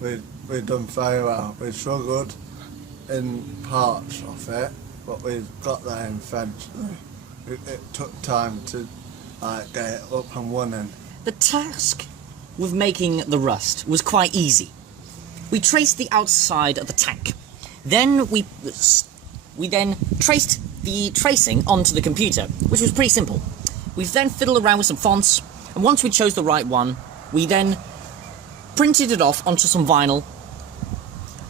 we done very well. We struggled in parts of it, but we got there eventually. It took time to get it up and running. The task with making the rust was quite easy. We traced the outside of the tank. Then we then traced the tracing onto the computer, which was pretty simple. We then fiddled around with some fonts, and once we chose the right one, we then printed it off onto some vinyl,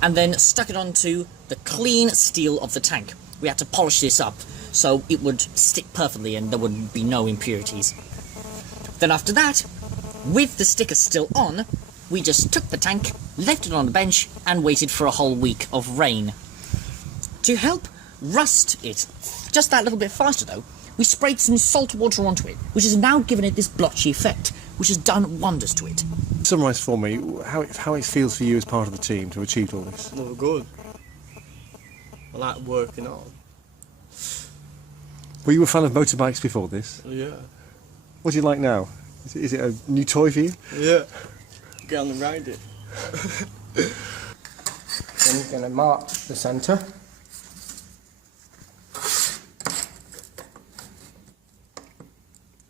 and then stuck it onto the clean steel of the tank. We had to polish this up so it would stick perfectly and there would be no impurities. Then after that, with the sticker still on, we just took the tank, left it on the bench, and waited for a whole week of rain. To help rust it just that little bit faster though, we sprayed some salt water onto it, which has now given it this blotchy effect, which has done wonders to it. Summarise for me how it feels for you as part of the team to have achieved all this. Well, good. I like working on. Were you a fan of motorbikes before this? Yeah. What do you like now? Is it a new toy for you? Yeah. Get on and ride it. Then you're going to mark the centre.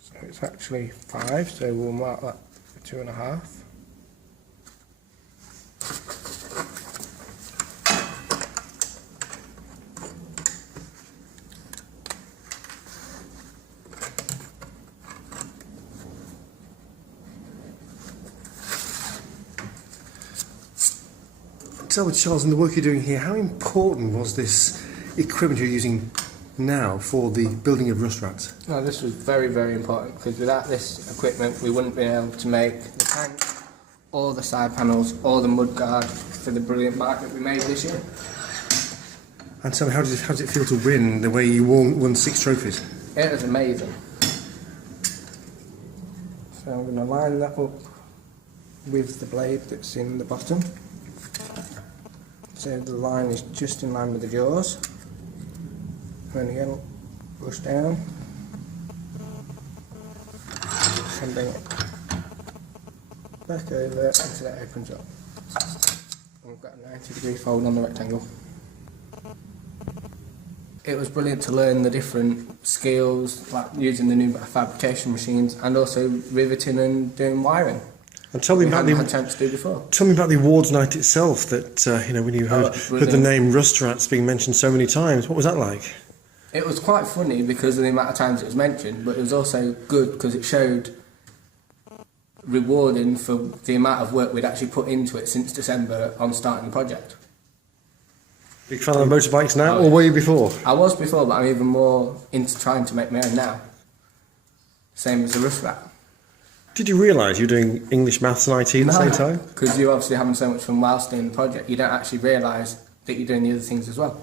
So it's actually 5, so we'll mark that for 2.5. Tell me, Charles, in the work you're doing here, how important was this equipment you're using now for the building of rust rats? No, this was very, very important, because without this equipment we wouldn't be able to make the tank, or the side panels, or the mud guard for the brilliant bike that we made this year. And tell me, how does it feel to win the way you won 6 trophies? It was amazing. So I'm going to line that up with the blade that's in the bottom. So the line is just in line with the jaws. And again, push down and bring it back over until it opens up. And we've got a 90-degree fold on the rectangle. It was brilliant to learn the different skills, like using the new fabrication machines and also riveting and doing wiring. And tell me about hadn't had chance to do before. Tell me about the awards night itself. That when you heard the name Rust Rats being mentioned so many times, what was that like? It was quite funny because of the amount of times it was mentioned, but it was also good because it showed rewarding for the amount of work we'd actually put into it since December on starting the project. Big fan of motorbikes now, or were you before? I was before, but I'm even more into trying to make my own now. Same as the Rust Rat. Did you realise you were doing English, Maths and IT at the same time? Because you're obviously having so much fun whilst doing the project, you don't actually realise that you're doing the other things as well.